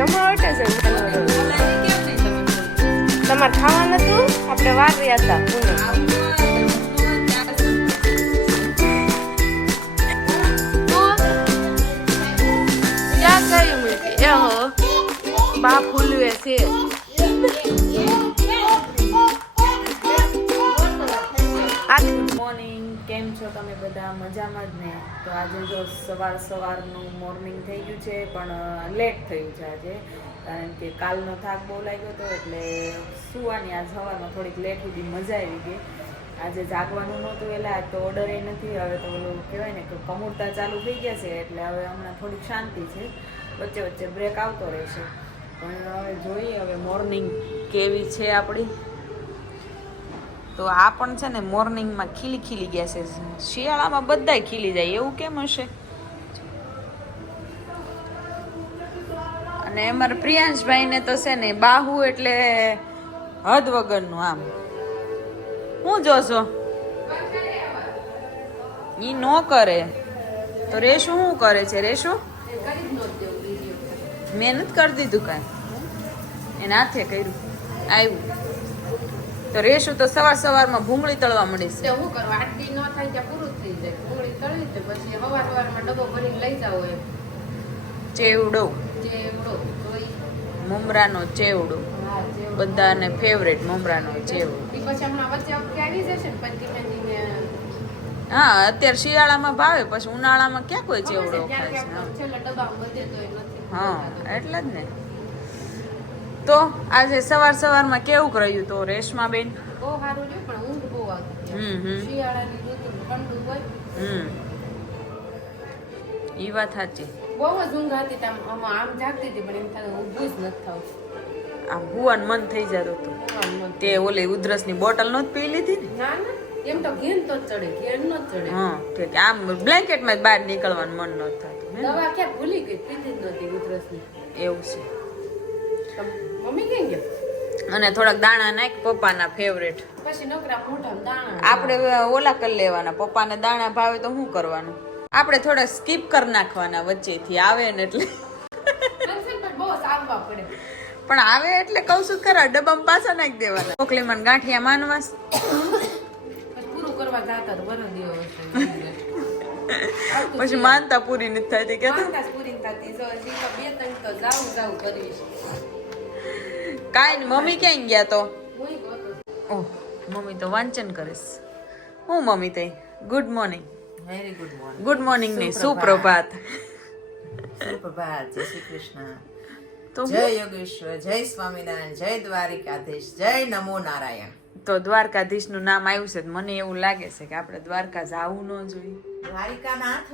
જમવા આવતા છે તમારે ખાવાનું હતું આપણે વાર રહ્યા હતા ક્યાં ગયું એ હો બા ફૂલવે છે ગુડ મોર્નિંગ, કેમ છો તમે બધા? મજામાં જ ને? તો આજે જો સવારનું મોર્નિંગ થઈ ગયું છે, પણ લેટ થયું છે આજે, કારણ કે કાલનો થાક બહુ લાગ્યો હતો એટલે સુવાની આજ સવારમાં થોડીક લેટ સુધી મજા આવી ગઈ. આજે જાગવાનું નહોતું વહેલા તો ઓર્ડર એ નથી, હવે તો ઓલું કહેવાય ને કે કમૂરતા ચાલુ થઈ ગયા છે એટલે હવે હમણાં થોડીક શાંતિ છે, વચ્ચે વચ્ચે બ્રેક આવતો રહેશે. પણ હવે જોઈએ હવે મોર્નિંગ કેવી છે આપણી. તો આ પણ છે ને મોર્નિંગમાં ખીલી ગયા છે, શિયાળામાં બધાય ખીલી જાય એવું કેમ હશે? અને અમારા પ્રિયાંશભાઈને તો છે ને બાહુ એટલે હદ વગરનું. આમ હું જોશો ઈ નો કરે તો રેશુ શું કરે છે? રેશુ મહેનત કરી દીધું કાંઈ એને હાથે કર્યું આવ્યું તો રેશુ તો સવારમાં ભૂંગળી તળવા મળી છે. શું કરવા આટલી ન થાય ત્યાં પૂરું થઈ જાય. ભૂંગળી તળી દે પછી સવારમાં ડબ્બો ભરીને લઈ જાવ એમ. ચેવડો મમરાનો ચેવડો બધાને ફેવરેટ મમરાનો ચેવડો. પછી હમણાં વચ્ચે આવી જશે ને પંચી હા અત્યારે શિયાળામાં ભાવે, પછી ઉનાળામાં ક્યાં કોઈ ચેવડો ખાય છે? છેલ્લા ડબ્બામાં બધે તો નથી. હા એટલે જ ને. તો આજે સવારમાં કેવું રહ્યું તો રેશમાબેન? બહુ સારું રહ્યું, પણ ઊંઘ બહુ આવતી. શિયાળાની ઋતુ ઠંડુ હોય. ઈ વાત સાચી. બહુ જ ઊંઘ હતી, આમ જાગતી હતી પણ એમ થાય ઊભું જ નથી થતું. આ ભુવાનું મન થઈ જતું હતું. તે ઓલી ઉધરસની બોટલ નહોતી પી લીધી ને? ના એમ તો ઘેન તો ચડે, ઘેન નો ચડે. હા કે આમ બ્લેન્કેટમાં જ બહાર નીકળવાનું મન ન થતું. દવા ક્યાં ભૂલી ગઈ, પીધી જ નહોતી ઉધરસની. એવું છે. મમ્મી કેમ ગયા? અને થોડાક દાણા નાખ, પપ્પાના ફેવરેટ. પછી નકરા મોટા દાણા આપણે ઓલા કરી લેવાના, પપ્પાને દાણા ભાવે તો શું કરવાનું? આપણે થોડા સ્કીપ કરી નાખવાના વચ્ચેથી આવે ને એટલે. બહુ સારવા પડે. પણ આવે એટલે કઉ છું ખરા, ડબ્બામાં પાછા નાખી દેવાના. ઢોકલીમાં ગાંઠિયા માનવાસ પૂરું કરવા જાતા તો વરો દેવો. પછી માનતા પૂરી નથી થતી કે પૂરી થતી જો બે ત્રણ તો જાવ કરીશ. કાઈ ને મમ્મી ક્યાં ગયા તો? ઓહ મમ્મી તો વાંચન કરીશ. હું મમ્મી તઈ good morning. Very good morning. Good morning ને સુપ્રભાત. સુપ્રભાત. જય શ્રી કૃષ્ણ, તો જય યોગેશ્વર, જય સ્વામિનારાયણ, જય દ્વારિકાધીશ, જય નમો નારાયણ. તો દ્વારકાધીશ નું નામ આવ્યું છે, મને એવું લાગે છે કે આપણે દ્વારકા જાવું ન જોઈએ. દ્વારિકાનાથ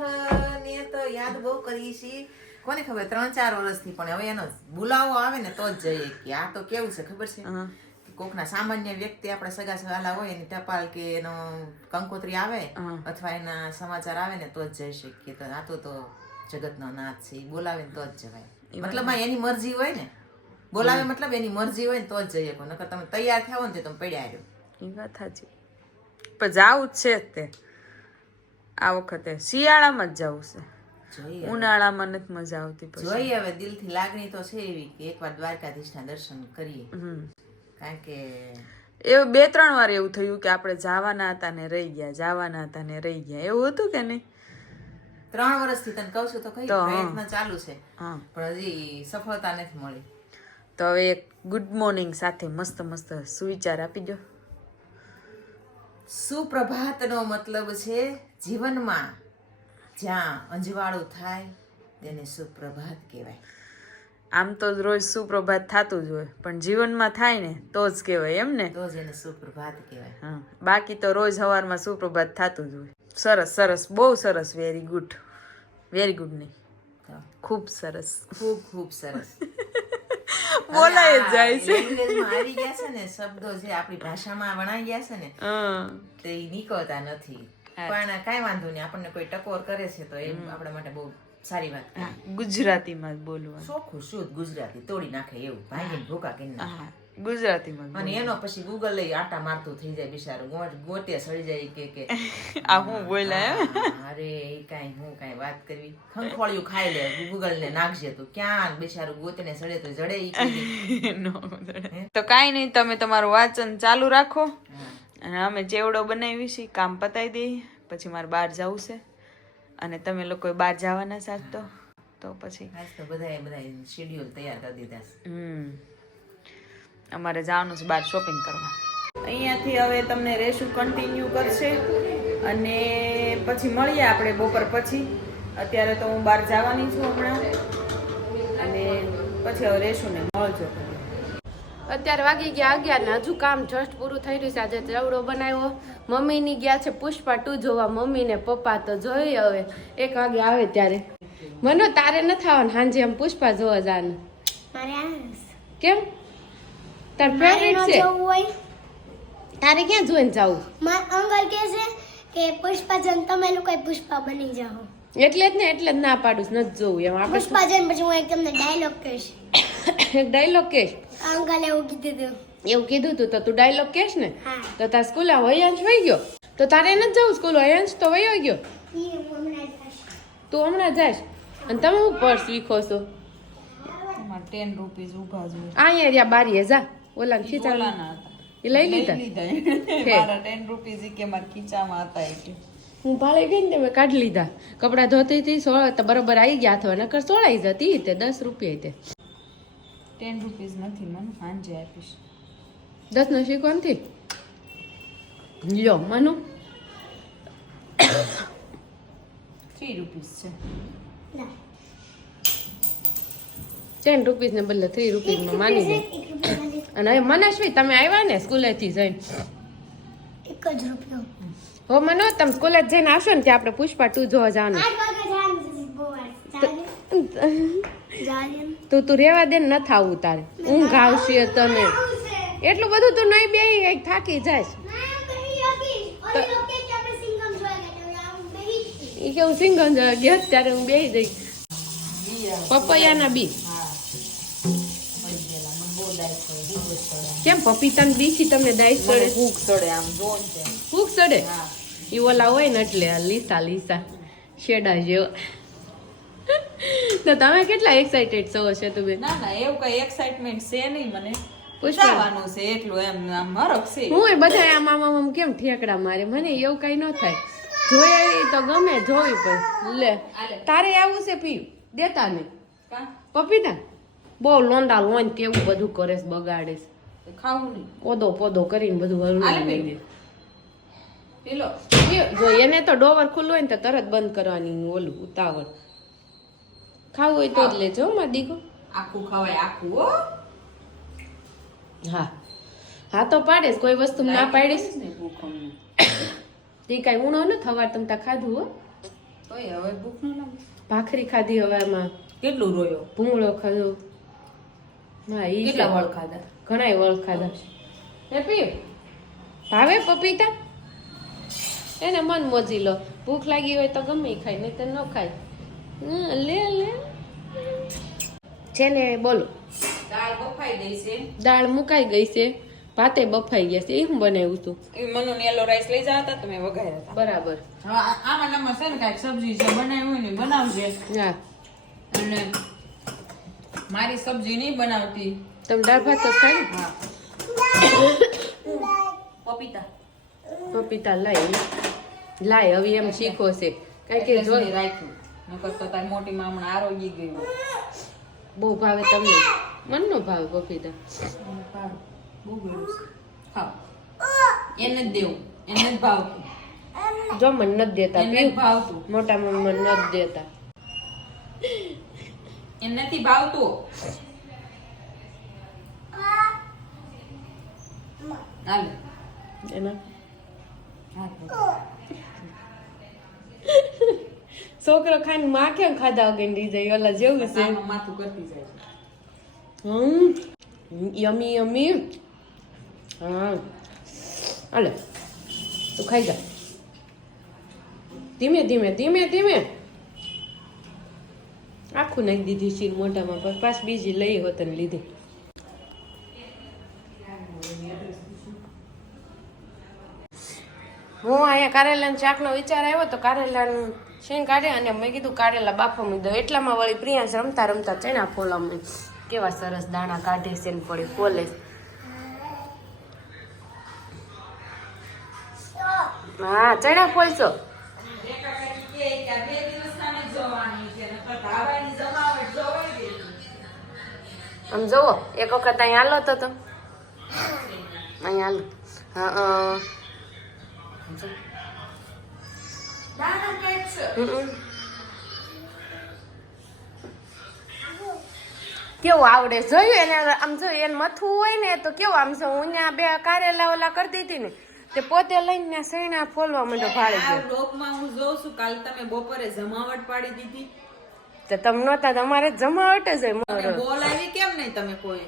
ને તો યાદ બહુ કરીએ છીએ, કોને ખબર 3-4 વર્ષથી, પણ હવે એનો બોલાવો આવે ને તો જ જઈએ. કે આ તો કેવું છે ખબર છે, કોકના સામાન્ય વ્યક્તિ આપણે સગા સગાલા હોય એની ટપાલ કે એનો કંકોત્રી આવે અથવા એના સમાચાર આવે ને તો જ જઈ શકીએ. તો આ તો જગતનો નાથ છે, બોલાવે ને તો જ જવાય. મતલબ એની મરજી હોય ને, બોલાવે મતલબ એની મરજી હોય ને તો જ જઈએ. નકર તમે તૈયાર થયા હો ને તમે પડ્યા આવ્યો. એ વાત સાચી, પણ જાવું જ છે તે. આ વખતે શિયાળામાં જ જવું છે, ઉનાળામાં નથી મજા આવતી. જોઈએ હવે, દિલથી લાગણી તો છે એવી કે એકવાર દ્વારકાધીશના દર્શન કરીએ. કારણ કે એવું 2-3 વાર એવું થયું કે આપણે જવાના હતા ને રહી ગયા, જવાના હતા ને રહી ગયા, એવું હતું કે નહીં? 3 વર્ષથી તને કહું છું તો કઈ પ્રયત્ન ચાલુ છે, પણ હજી સફળતા નથી મળી. તો હવે એક ગુડ મોર્નિંગ સાથે મસ્ત સુવિચાર આપી દો. સુપ્રભાતનો મતલબ છે જીવનમાં જ્યાં અંજવાળું થાય તેને સુપ્રભાત કહેવાય. આમ તો રોજ સુપ્રભાત થતું જ હોય, પણ જીવનમાં થાય ને તો જ કહેવાય, એમ ને? તો જ એને સુપ્રભાત કહેવાય. હા, બાકી તો રોજ સવારમાં સુપ્રભાત થતું જ હોય. સરસ, બહુ સરસ. વેરી ગુડ નહીં, ખૂબ સરસ. ખૂબ સરસ. બોલાય જાય છે. લેંગ્વેજમાં આવી ગયા છે ને શબ્દો, જે આપણી ભાષામાં વણાઈ ગયા છે ને તે નીકળતા નથી. પણ કાંઈ વાંધો નહીં, આપણને કોઈ ટકોર કરે છે તો એ આપણા માટે બહુ સારી વાત. ગુજરાતીમાં જ બોલવાનું, ચોખ્ખું શુદ્ધ ગુજરાતી તોડી નાખે એવું, ભાંગીને ભૂકા કરી નાખે. ગુજરાતીમાં અને એનો પછી ગૂગલ લઈ આટા મારતું થઈ જાય બિચારું ગોટે સડી જાય કે આ હું બોલ્યા અરે એ કાંઈ વાત કરવી ખંખોળિયું ખાઈ લે ગૂગલ ને નાખજે તું ક્યાં બિચારું ગોતને સડે તો જડે ઈ કીધી. તો કાંઈ નહીં, તમે તમારું વાંચન ચાલુ રાખો અને અમે ચેવડો બનાવી છીએ, કામ પતાવી દઈએ, પછી મારે બહાર જવું છે અને તમે લોકો બહાર જવાના સાથ તો પછી આજ તો બધા શેડ્યુલ તૈયાર કરી દીધા છે. અમારે જવાનું છે બહાર શોપિંગ કરવા. અહીંયાથી હવે તમને રેશું કન્ટિન્યુ કરશે અને પછી મળીએ આપણે બપોર પછી. અત્યારે તો હું બહાર જવાની છું હમણાં અને પછી હવે રેશું ને મળજો. અત્યારે વાગી ગયા 11 ને હજુ કામ જસ્ટ પૂરું થઈ રહ્યું છે. આજે ચવડો બનાવ્યો. મમ્મીની ગયા છે પુષ્પા 2 જોવા. મમ્મી ને પપ્પા તો જોઈએ હવે 1 વાગે આવે ત્યારે. મનો તારે નથી આવવાનું સાંજે એમ પુષ્પા જોવા જવાનું. કેમ તાર ફેવરિટ છે? તારે ક્યાં જોઈને જાવું? અંકલ કહે છે કે પુષ્પા જન તમે લોકો પુષ્પા બની જાઓ. એટલે જ ના પાડું નથી જોવું એમ. આપણે પુષ્પા જન પછી હું એક તમને ડાયલોગ કહીશ. એક ડાયલોગ કહેશ? અંકલે એવું કીધું હતું. એવું કીધું તું તો તું ડાયલોગ કહેશ ને? હા. તો તાર સ્કૂલ વૈયાંશ વહી ગયો તો તારે નથી જવું સ્કૂલ? વૈયાંશ તો વયો ગયો. તું હમણાં જાશ અને તમે હું પર્સ વીખો છો? 10 રૂપીસ ઉભા જોઈએ. અહીંયા રહ્યા બારીએ જા ઓલા ખીચાના એ લઈ લીધા. મારા 10 રૂપીસ કે મારા ખીચામાં હતા એટલે હું ભાળે ગઈ ને મેં કાઢી લીધા. કપડાં ધોતી હતી તો બરોબર આવી ગયા અથવા નકર સોળાઈ જતી તે 10 રૂપિયા તે 10 રૂપીસ નથી મને સાંજે આપીશ. 10 નો શીખો નથી લ્યો મનુ 3 રૂપીસ છે. 10 રૂપીસ ને બદલે 3 રૂપીસ માં માની જાય. અને હવે મનસ્વી તમે આવ્યા ને સ્કૂલેથી જઈને? 1 જ રૂપિયો. હો મનો તમે સ્કૂલે જઈને આવશો ને ત્યાં આપણે પુષ્પા 2 જોવા જવાનું. 8 વાગે તું રેવા દે ને નથી આવું તારે. ઊંઘ આવશે તને. એટલું બધું તું નહીં બે થાકી જાય. એ કે હું સિંગમ ગયા ત્યારે હું બેહી જઈ. પપૈયાના બી કેમ પપીતાને બીસી તમને દાઈ ચડે? ભૂખ ચડે આમ જોન છે. ભૂખ ચડે? ઈ ઓલા હોય ને એટલે લીસા શેડા જેવા. તો તમે કેટલા એક્સાઇટેડ છો છે તું બે? ના એવું કઈ એક્સાઇટમેન્ટ છે નહીં મને. પુષ્પા પૂછવાનું છે એટલું એમ આમ હરખ છે. હું બધા આમ કેમ ઠેકડા મારે? મને એવું કઈ ન થાય. જોઈ તો ગમે જોવી પણ લે તારે આવું છે પીવું દેતા નહીં. પપીતા બહુ લોંદા લોન કેવું બધું કરે છે બગાડે છે. ખાવું નહીં ઓદો પોદો કરીને બધું હલવું દે. પેલો જો એને તો ડોવર ખુલ્લું હોય ને તો તરત બંધ કરવાની ઓલું ઉતાવળ. ખાવું હોય તો જ લેજો માર દીકો. આખું ખવાય આખું હો. હા તો પાડે કોઈ વસ્તુ ના પાડીશ ને ભૂખ અમને. તે કઈ ઊણો ન થવા તમે તા ખાધું હો. તોય હવે ભૂખ ન લાગે. ભાખરી ખાધી હવામાં. કેટલું રોયો. ભૂંગળો ખાધો. હા ઈ કેટલા વળ ખાધા. ઘણાય વળ ખાધા. હે પીવ ભાવે પપીતા? એને મન મોજી લો. ભૂખ લાગી હોય તો ગમે ઈ ખાય નહીં તો ન ખાય. લે છે ને બોલો. દાળ બફાઈ ગઈ છે. દાળ મુકાઈ ગઈ છે. ભાતે બફાઈ ગયા છે. એ હું બનાવ્યું હતું. એ મનુ ને યેલો રાઈસ લઈ જતા હતા તમે વઘાર્યા હતા. બરાબર. હવે આમાં નંબર છે ને કાંઈક સબ્જી જે બનાવી હોય ને બનાવજે. હા અને મારી સબ્જી નહીં બનાવતી. તમે દાળ ભાત તો ખાઈ? હા પપીતા પપીતા લાય હવે એમ શીખો છે કઈ કે જો રાખ્યું નકર તો તારી મોટી માં હમણાં આરોગી ગયું. બહુ ભાવે તમને? મન નો ભાવે પપીતા. બહુ ગળ્યું છે. ખાઓ એને જ દેવું. એને જ ભાવતું. જો મને નથી દેતા. એને જ ભાવતું. મોટા મમ્મી મને નથી દેતા. એને નથી ભાવતું. હાલે એના હા છોકરો ખાઈને માં કેમ ખાધા વગર રહી જાય? ઓલા જેવું છે. માથું કરતી જાય છે. યમી હા હાલે તું ખાઈ જા. ધીમે ધીમે ધીમે ધીમે આખું નાખી દીધી શીર મોઢામાં. પાછ બીજી લઈ હોત ને લીધી. હું અહીંયા કારેલાના શાકનો વિચાર આવ્યો તો કારેલાનું શેંગ કાઢે અને મેં કીધું કારેલા બાફો મૂકી દઉં. એટલામાં વળી પ્રિયાંશ રમતા રમતા ચણા ફોલામાં કેવા સરસ દાણા કાઢે છે ને પડી ફોલે. હા ચણા ફોલશો. આમ જુઓ એક વખત અહીંયા હાલો તો અહીંયા હાલો. હા કેવું આવડે જોયું એને આમ જોયું એને મથું હોય ને તો કેવું આમ જો હું ત્યાં બે કારેલા ઓલા કરી દીધી ને તે પોતે લઈને સૈણા ફોલવા માંડો ભાડે ગયો. બ્લોગમાં હું જોઉં છું કાલ તમે બપોરે જમાવટ પાડી દીધી તો તમે નહોતા તમારે જમાવટ જ હોય. બોલ આવી કેમ નહીં તમે કોઈ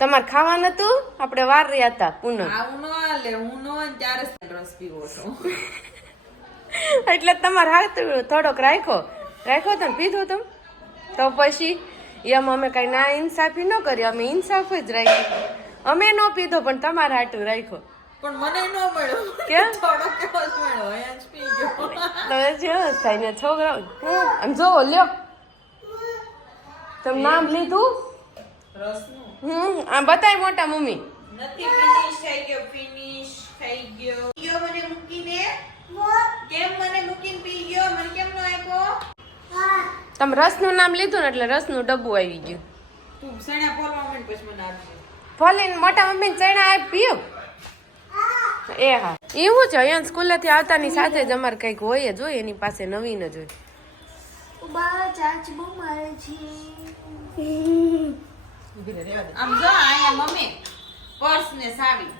તમારે ખાવા નતું આપણે વાર રહ્યા હતા પૂનમ આવું ન હાલે હું ન હોય ત્યારે રસ પીવો છો એટલે તમારે હાથ થોડોક રાખ્યો તો ને પીધું તમે તો પછી એમ અમે કઈ ના ઇન્સાફી ન કરી અમે ઇન્સાફ જ રાખી. અમે ન પીધો પણ તમારે હાટું રાખ્યો. પણ મને ન મળ્યો કેમ થોડો કેવો જ મળ્યો અહીંયા જ પી ગયો તમે જેવો થાય ને છોકરા આમ જોવો લ્યો તમે નામ લીધું રસનું આ બતાય મોટા મમ્મી નથી ફિનિશ થઈ ગયો મને મૂકીને કેમ મને મૂકીને પી ગયો મને કેમ ન આપ્યો તમે રસનું નામ લીધું ને એટલે રસનું ડબ્બું આવી ગયું. તું સણા ફોલવા માંડ પછી મને આપજે ફોલીને મોટા મમ્મી ચણા આપી પીયો. એ હા એવું છે અહીંયા સ્કૂલેથી આવતાની સાથે જ અમારે કંઈક હોય જ હોય એની પાસે નવીન જ હોય. આમ જો આયા મમ્મી પર્સ ને સાડી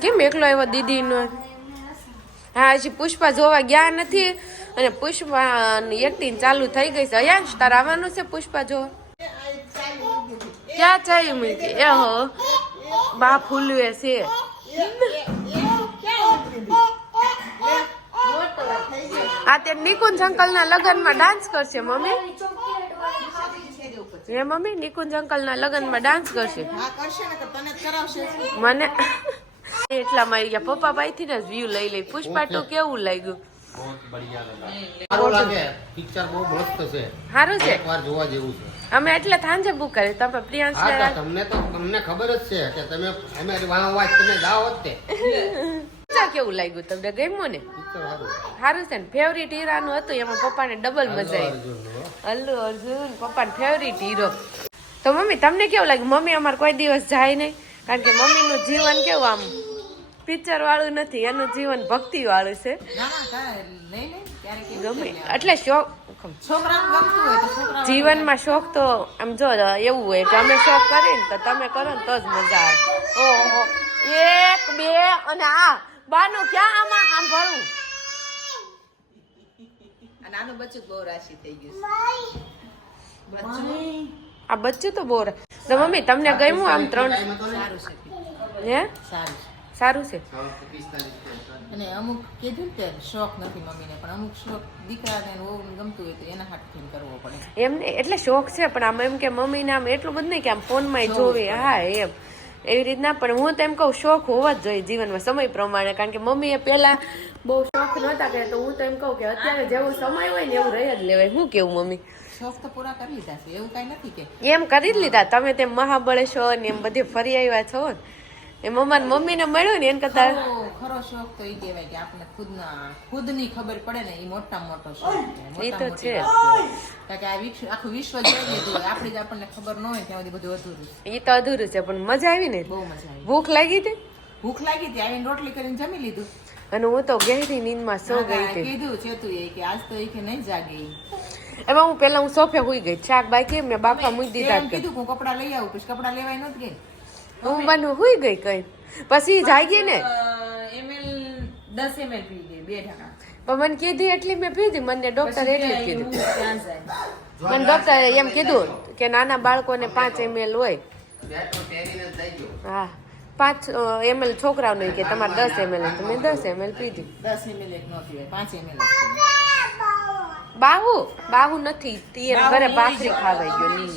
કેમ એકલો આવ્યો દીદી નો? હા હજી પુષ્પા જોવા ગયા નથી અને પુષ્પા એક્ટિંગ ચાલુ થઈ ગઈ છે. અહીંયા તારે આવવાનું છે પુષ્પા જોવા? ક્યાં ચાઈ મૂકી એ હો બા ફૂલવે છે. આ તે નિકુંજ અંકલ ના લગ્ન માં ડાન્સ કરશે મમ્મી. હે મમ્મી નિકુંજ અંકલ ના લગ્ન માં ડાન્સ કરશે મને એટલામાં આવી ગયા પપ્પા ભાઈ થી ને વ્યૂ લઈ લઈ. પુષ્પા 2 કેવું લાગ્યું? સારું છે અમે એટલે સાંજે બુક કરી તમે પ્રિયાંશ તમને ખબર જ છે કે તમે અમે વાહ તમે જાઓ જ તે કેવું લાગ્યું તમને? ગમ્યું ને? સારું છે ને? ફેવરિટ હીરાનું હતું એમાં પપ્પાને ડબલ મજા આવી. અલ્લુ અર્જુન પપ્પાને ફેવરિટ હીરો. તો મમ્મી તમને કેવું લાગ્યું? મમ્મી અમારે કોઈ દિવસ જાય નહીં કારણ કે મમ્મીનું જીવન કેવું આમ પિક્ચર વાળું નથી, એનું જીવન ભક્તિ વાળું છે. ગમે એટલે શોખ જીવનમાં શોખ તો આમ જો એવું હોય કે અમે શોખ કરીએ ને તો તમે કરો ને તો જ મજા આવે. ઓહો 1 2 અને આ બાનું ક્યાં આમાં સાંભળવું? નાનું બચ્ચું બહુ રાશિ થઈ ગયું આ બચ્ચું તો બોર. તો મમ્મી તમને ગમ્યું આમ 3? હે સારું છે. અને અમુક કીધું કે શોખ નથી મમ્મીને પણ અમુક શોખ દીકરાને ગમતું હોય તો એના હાથથી કરવો પડે. એમ નહીં એટલે શોખ છે પણ આમ એમ કે મમ્મીને આમ એટલું બધું નહીં કે આમ ફોનમાં જોવે. હા એમ એવી રીતના. પણ હું તો એમ કહું શોખ હોવા જ જોઈએ જીવનમાં સમય પ્રમાણે. કારણ કે મમ્મીએ પહેલા બહુ શોખ નહોતા કરે તો હું તો એમ કહું કે અત્યારે જેવું સમય હોય ને એવું રહી જ લેવાય. શું કેવું મમ્મી? શોખ તો પૂરા કરી લીધા છે એવું કઈ નથી કે એમ કરી જ લીધા તમે તેમ મહાબળેશ્વર ને એમ બધે ફરી આવ્યા છો ને એમ અમારી મમ્મીને મળ્યું ને એને કરતા ખરો શોખ તો એ કહેવાય કે આપણે ખુદની ખબર પડે ને એ મોટામાં મોટો શોખ. એ તો છે કારણ કે આખું વિશ્વ જોઈ લીધું હોય આપણી જ આપણને ખબર ન હોય ત્યાં બધું અધૂરું છે. એ તો અધૂરું છે પણ મજા આવી ને? બહુ મજા આવી. ભૂખ લાગી હતી? ભૂખ લાગી હતી આવીને રોટલી કરીને જમી લીધું અને હું તો ગહેરી નીંદમાં સો ગઈ હતી. કીધું ચેતું એ કે આજ તો એ કે નહીં જાગે. એમાં હું પેલા હું સોફે હોઈ ગઈ શાક બાકી મેં બાફા મૂકી દીધા. કીધું હું કપડા લઈ આવું પછી કપડા લેવાય નહોતી ગઈ હું બનવું હોઈ ગઈ કઈ પછી જાગી ને ml 10 ml પી ગઈ 2 ઢાકા. પણ મને કીધી એટલી મેં પીધી. મને ડોક્ટર એટલી જ કીધું. ત્યાં જાય મને ડોક્ટરે એમ કીધું કે નાના બાળકોને 5 ml હોય. હા 5 ml છોકરાઓને કે તમારે 10 ml તો મેં 10 ml પીધી. 10 ml એક નો પીવાય 5 ml બાહુ નથી તી એમ ઘરે ભાખરી ખાવાઈ ગયો નહીં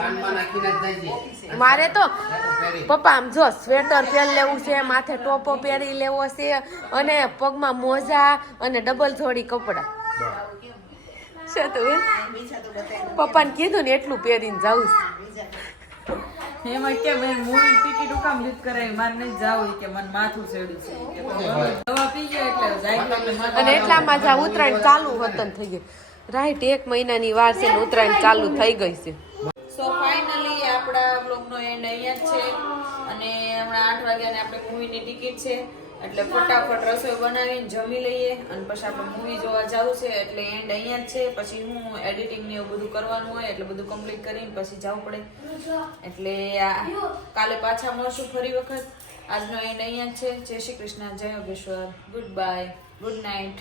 કાનમાં નાખીને જ જઈએ. મારે તો પહેરી. પપ્પા આમ જો સ્વેટર પહેરી લેવું છે, માથે ટોપો પહેરી લેવો છે અને પગમાં મોજા અને ડબલ જોડી કપડા છે તો પપ્પાને કીધું ને એટલું પહેરીને જાઉં એમાં કે બેન મૂવી ટિકિટ ઉકામ લીધ કરાવી મારે નહીં જાવું કે મને માથું ચડ્યું છે કે તો દવા પી ગયા એટલે જાય એટલે માથું અને એટલામાં જ આ ઉત્તરાયણ ચાલુ વતન થઈ ગયું રાઈટ 1 મહિનાની વાર છે ને ઉત્તરાયણ ચાલુ થઈ ગઈ છે. સો ફાઇનલી આપણા બ્લોગનો એન્ડ અહીંયા જ છે અને હમણાં 8 વાગ્યાને આપણે મૂવીની ટિકિટ છે એટલે ફટાફટ રસોઈ બનાવીને જમી લઈએ અને પછી આપણે મૂવી જોવા જવું છે એટલે એન્ડ અહીંયા જ છે. પછી હું એડિટિંગ ને એવું બધું કરવાનું હોય એટલે બધું કમ્પ્લીટ કરીને પછી જવું પડે એટલે કાલે પાછા મળશું ફરી વખત. આજનો એન્ડ અહીંયા જ છે. જય શ્રી કૃષ્ણ, જય Yogeshwar, good bye, good night.